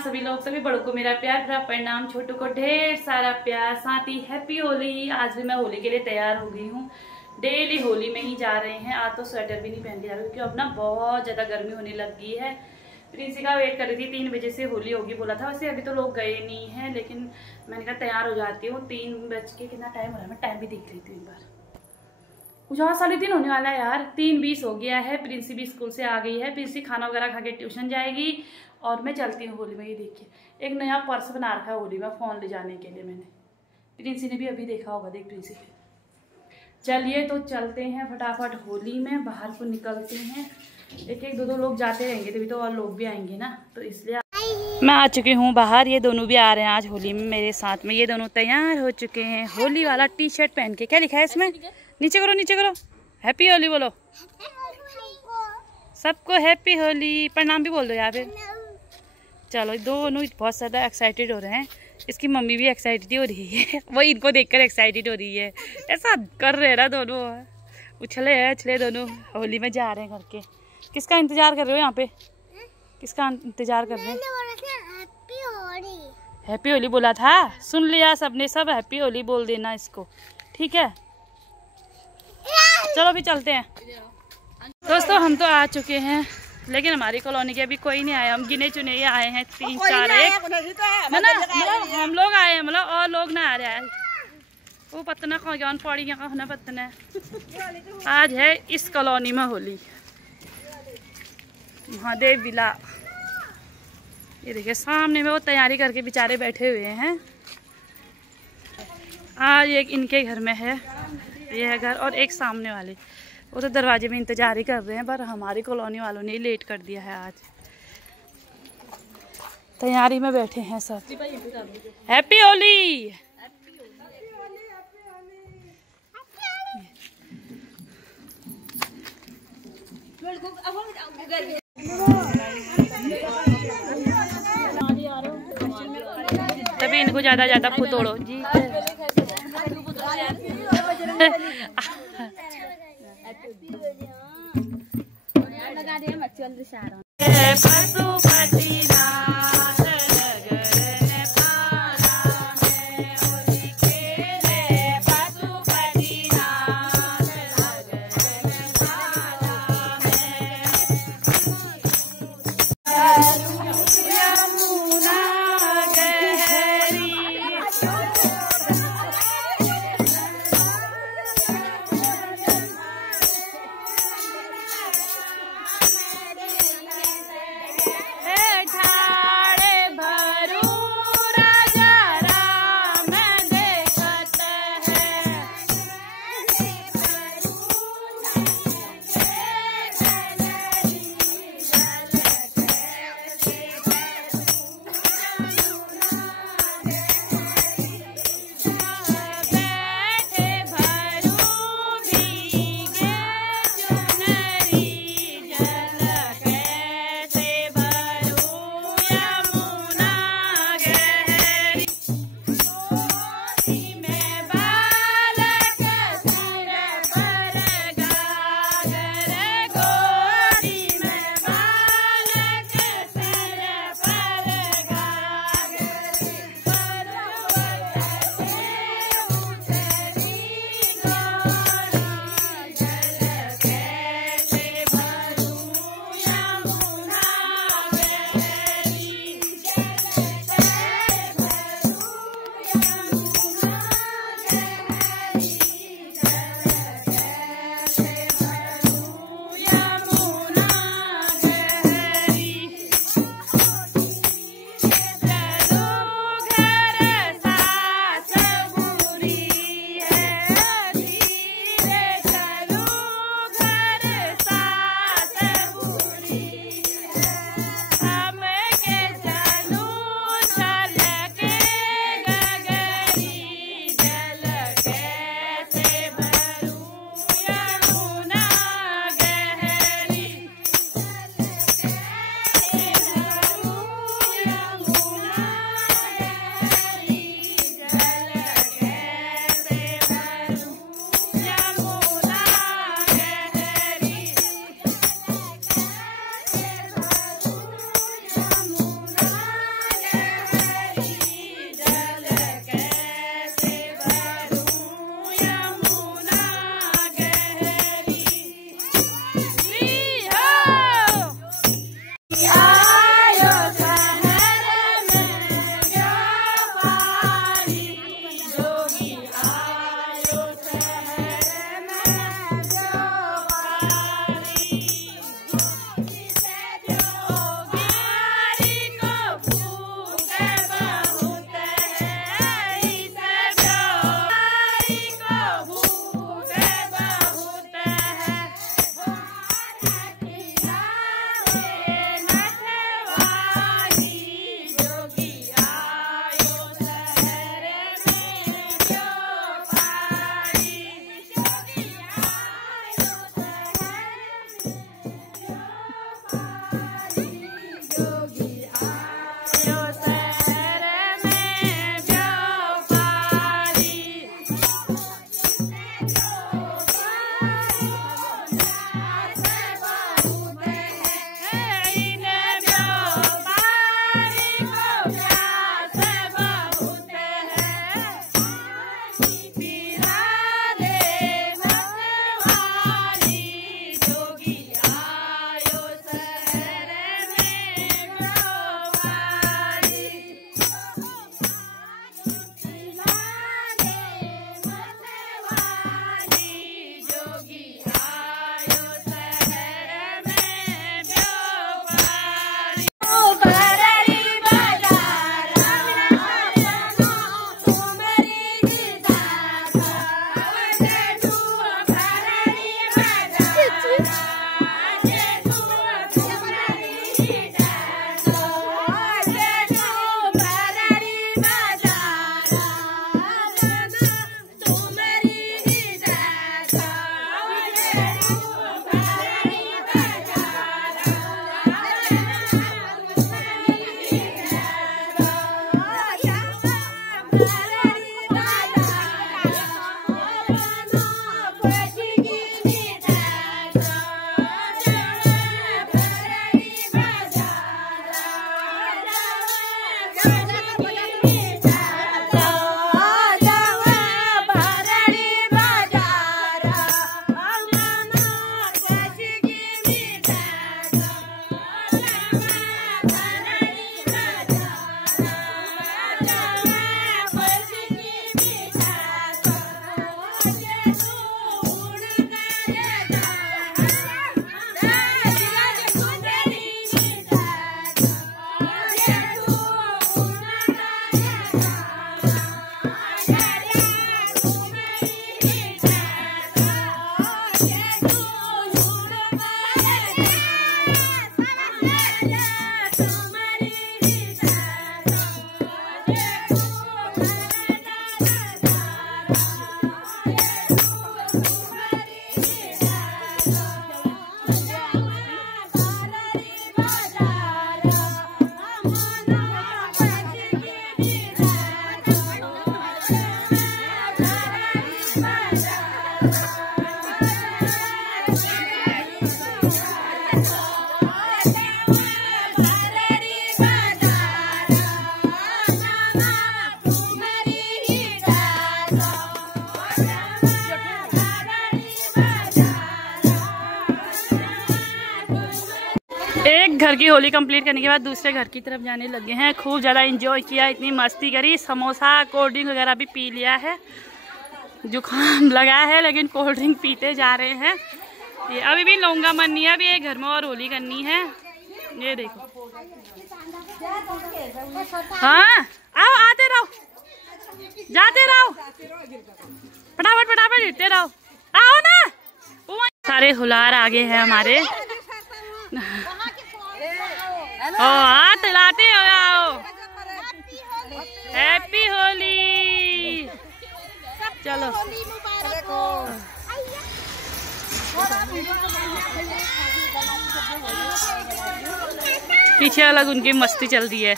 सभी लोग, सभी बड़ों को मेरा प्यार भरा प्रणाम, छोटू को ढेर सारा प्यार, साथ ही हैप्पी होली। आज भी मैं होली के लिए तैयार हो गई हूँ। डेली होली में ही जा रहे हैं। आज तो स्वेटर भी नहीं पहन के जा रहे क्योंकि अब ना बहुत ज्यादा गर्मी होने लग गई है। प्रिंसी का वेट कर रही थी, 3 बजे से होली होगी बोला था। वैसे अभी तो लोग गए नहीं है, लेकिन मैंने कहा तैयार हो जाती हूँ। 3 बज के कितना टाइम हो रहा है, मैं टाइम भी देख लेती हूँ एक बार। कुछ और 3:30 होने वाला है यार, 3:20 हो गया है। प्रिंसी भी स्कूल से आ गई है। प्रिंसी खाना वगैरह खा के ट्यूशन जाएगी और मैं चलती हूँ होली में। ये देखिए एक नया पर्स बना रखा है होली में, फोन ले जाने के लिए मैंने। प्रिंसी ने भी अभी देखा होगा, देख प्रिंसी। चलिए तो चलते हैं फटाफट होली में, बाहर को निकलते हैं। एक एक दो लोग जाते रहेंगे तभी तो और लोग भी आएंगे ना, तो इसलिए मैं आ चुकी हूँ बाहर। ये दोनों भी आ रहे हैं आज होली में मेरे साथ में। ये दोनों तैयार हो चुके हैं होली वाला टी-शर्ट पहन के। क्या लिखा है इसमें? नीचे करो, नीचे करो। हैप्पी होली बोलो सबको, हैप्पी होली। प्रणाम भी बोल दो यहाँ पे। चलो दोनों बहुत ज़्यादा एक्साइटेड हो रहे हैं। इसकी मम्मी भी एक्साइटेड हो रही है, वो इनको देखकर एक्साइटेड हो रही है। ऐसा कर रहे हैं ना दोनों, उछले हैं उछले दोनों। होली में जा रहे हैं करके। किसका इंतजार कर रहे हो यहाँ पे? किसका इंतजार कर रहे हैं? हैप्पी होली बोला था, सुन लिया सबने, सब हैप्पी होली बोल देना इसको, ठीक है? चलो भी चलते हैं दोस्तों। हम तो आ चुके हैं, लेकिन हमारी कॉलोनी के अभी कोई नहीं आया। हम गिने चुने ही आए हैं, 3-4 एक ना, हम लोग आए हैं, मतलब और लोग ना आ रहे हैं। वो पतना कौन पड़ी होना पतना है। आज है इस कॉलोनी में होली, महादेव विला। ये देखिए सामने में वो तैयारी करके बेचारे बैठे हुए हैं। आज एक इनके घर में है, ये है घर, और एक सामने वाले वो तो दरवाजे में इंतजार ही कर रहे हैं। पर हमारी कॉलोनी वालों ने लेट कर दिया है, आज तैयारी में बैठे हैं सब। हैप्पी होली। तभी इनको ज्यादा फुतोड़ो जी। घर की होली कंप्लीट करने के बाद दूसरे घर की तरफ जाने लगे हैं। खूब ज़्यादा एंजॉय किया, इतनी मस्ती करी, समोसा कोल्ड ड्रिंक वगैरह भी पी लिया है। जुकाम लगा है लेकिन कोल्ड ड्रिंक पीते जा रहे हैं। ये अभी भी लौंगा मन नहीं है, अभी एक घर में और होली करनी है। ये देखो, हाँ आओ, आते रहो, जाते रहो, फटाफट फटाफट हिटते रहो, आओ ना। सारे हुलार आगे हैं हमारे। ओ हाथ हिलाते हो, आओ, हैप्पी होली। चलो पीछे अलग उनकी मस्ती चल रही है।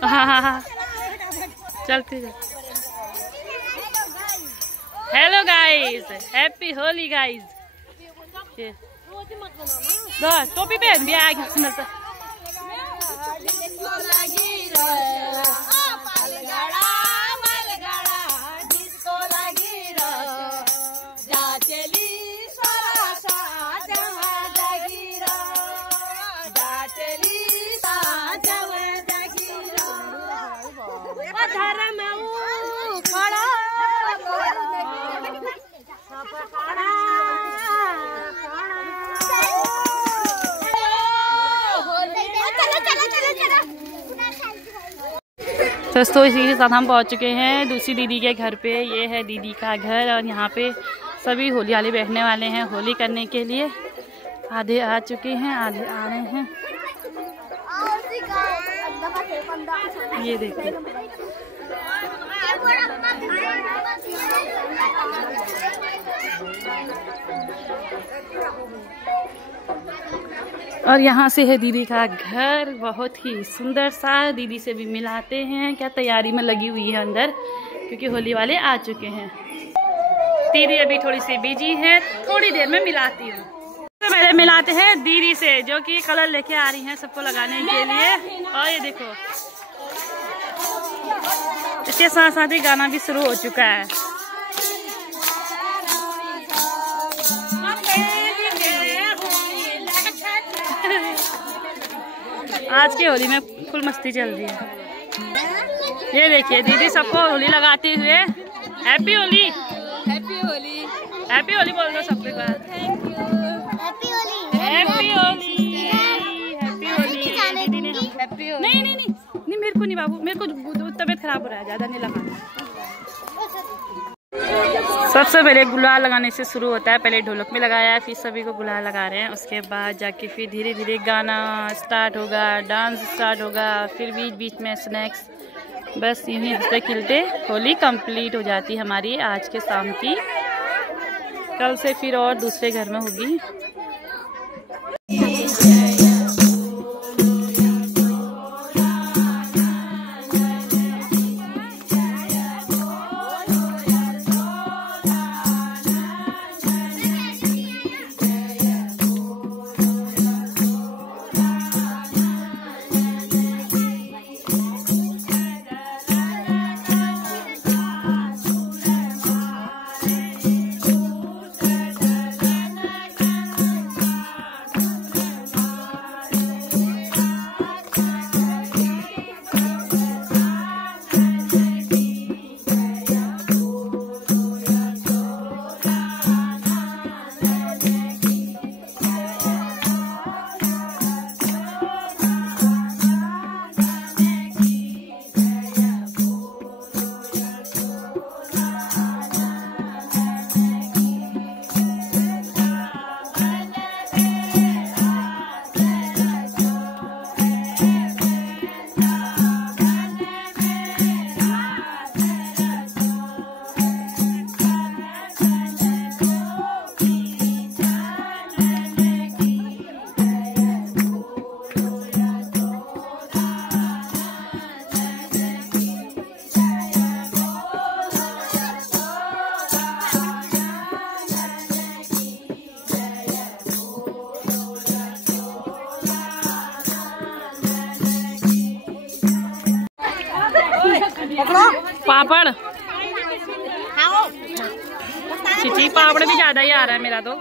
हाँ चलते। Hello guys, happy Holi guys. टोपी पहन भी आ गया। दोस्तों इसी के साथ हम पहुंच चुके हैं दूसरी दीदी के घर पे। ये है दीदी का घर और यहाँ पे सभी होली वाले बैठने वाले हैं होली करने के लिए। आधे आ चुके हैं, आधे आ रहे हैं। ये देखिए, और यहाँ से है दीदी का घर, बहुत ही सुंदर सा। दीदी से भी मिलाते हैं, क्या तैयारी में लगी हुई है अंदर, क्योंकि होली वाले आ चुके हैं। दीदी अभी थोड़ी सी बिजी है, थोड़ी देर में मिलाती हूँ। तो पहले मिलाते हैं दीदी से, जो कि कलर लेके आ रही हैं सबको लगाने के लिए। और ये देखो, इसके साथ साथ ही गाना भी शुरू हो चुका है। आज की होली में फुल मस्ती चल रही है। ये देखिए दीदी सबको होली लगाते हुए। Happy Holi, happy Holi, happy Holi बोल दो सबके बाद। Happy Holi, happy Holi, happy Holi. दीदी ने हैप्पी होली। नहीं नहीं नहीं नहीं, मेरे को नहीं बाबू, मेरे को तबीयत खराब हो रहा है, ज्यादा नहीं लगाना। सबसे पहले गुलाल लगाने से शुरू होता है। पहले ढोलक में लगाया, फिर सभी को गुलाल लगा रहे हैं। उसके बाद जाके फिर धीरे धीरे गाना स्टार्ट होगा, डांस स्टार्ट होगा, फिर बीच बीच में स्नैक्स। बस यूँ हंसते खिलते होली कंप्लीट हो जाती हमारी आज के शाम की। कल से फिर और दूसरे घर में होगी। पापड़ चिची पापड़ भी ज्यादा ही आ रहा है मेरा तो।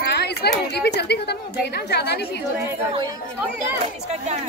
हाँ, इस बार होली भी जल्दी खत्म हो गई ना, ज्यादा नहीं थी। इसका क्या है?